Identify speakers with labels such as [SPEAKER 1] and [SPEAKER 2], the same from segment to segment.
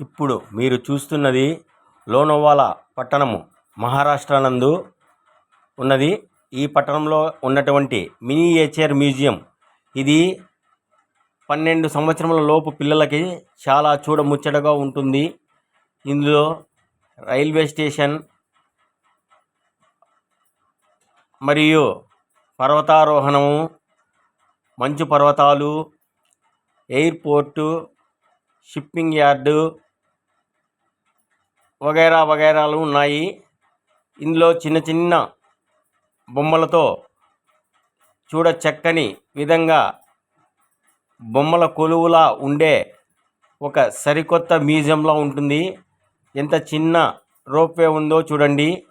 [SPEAKER 1] ఇప్పుడు మీరు చూస్తున్నది లోనావాలా పట్టణము. మహారాష్ట్ర నందు ఉన్నది. ఈ పట్టణంలో ఉన్నటువంటి మినియేచర్ మ్యూజియం. ఇది పన్నెండు సంవత్సరముల లోపు పిల్లలకి చాలా చూడముచ్చటగా ఉంటుంది. ఇందులో రైల్వే స్టేషన్ మరియు పర్వతారోహణము మంచు పర్వతాలు ఎయిర్పోర్టు షిప్పింగ్ యార్డు వగైరా వగైరాలు ఉన్నాయి. ఇందులో చిన్న చిన్న బొమ్మలతో చూడ చక్కని విధంగా బొమ్మల కొలువులా ఉండే ఒక సరికొత్త మ్యూజియంలా ఉంటుంది. ఎంత చిన్న రోప్వే ఉందో చూడండి.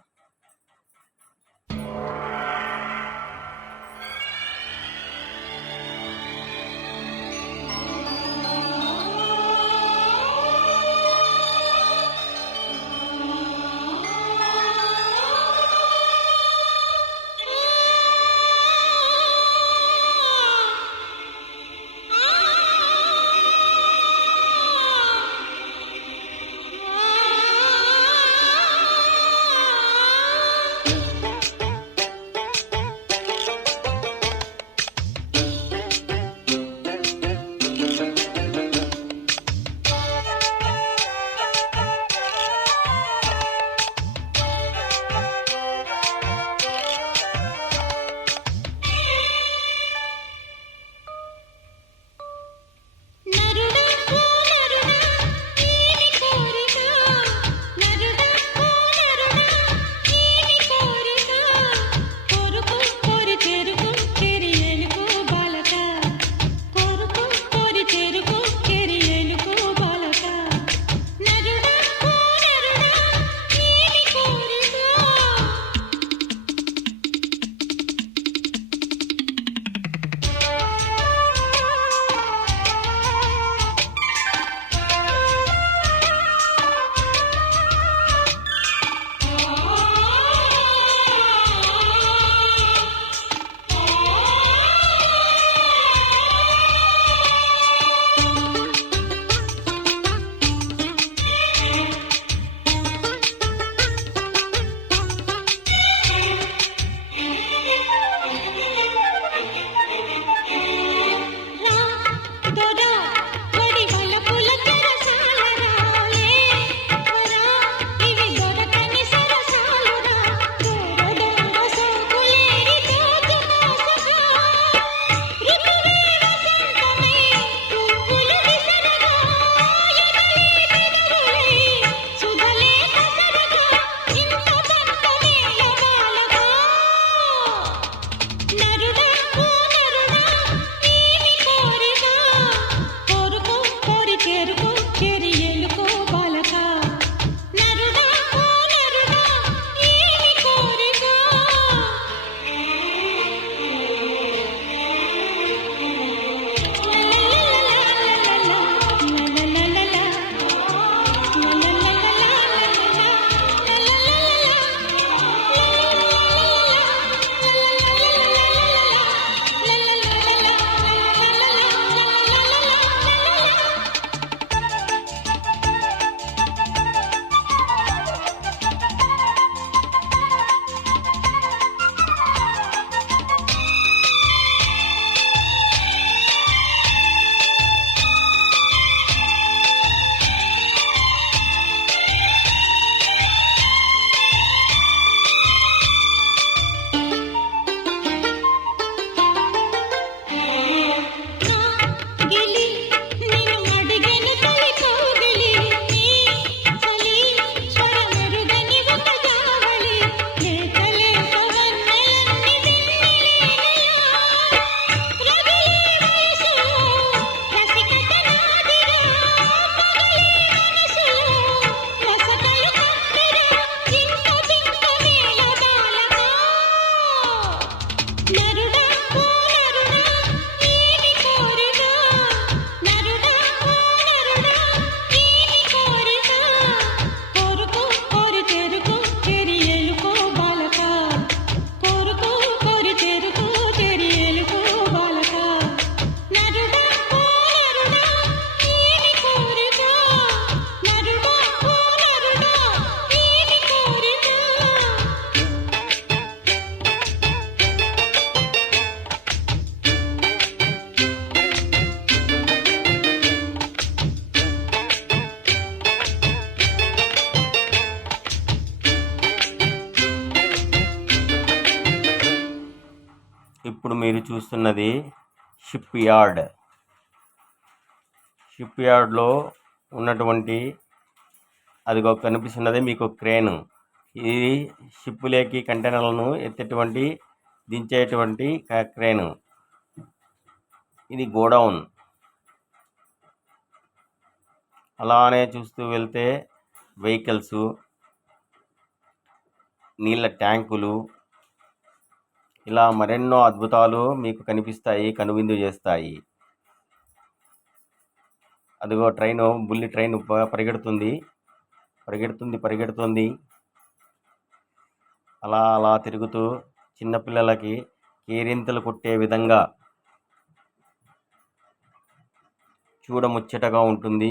[SPEAKER 1] ఇప్పుడు మీరు చూస్తున్నది షిప్ యార్డ్ షిప్ యార్డ్లో ఉన్నటువంటి అదిగో కనిపిస్తున్నది మీకు క్రేన్. ఇది షిప్పులేకి కంటైనర్లను ఎత్తేటువంటి దించేటువంటి క- క్రేన్. ఇది గోడౌన్. అలానే చూస్తూ వెళ్తే వెహికల్స్ నీళ్ళ ట్యాంకులు ఇలా మరెన్నో అద్భుతాలు మీకు కనిపిస్తాయి కనువిందు చేస్తాయి. అదిగో ట్రైన్ బుల్లి ట్రైన్ పరిగెడుతుంది. పరిగెడుతుంది పరిగెడుతుంది. అలా అలా తిరుగుతూ చిన్నపిల్లలకి కేరింతలు కొట్టే విధంగా చూడముచ్చటగా ఉంటుంది.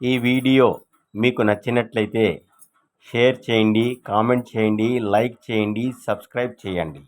[SPEAKER 1] ఈ వీడియో మీకు నచ్చినట్లయితే షేర్ చేయండి కామెంట్ చేయండి లైక్ చేయండి సబ్స్క్రైబ్ చేయండి.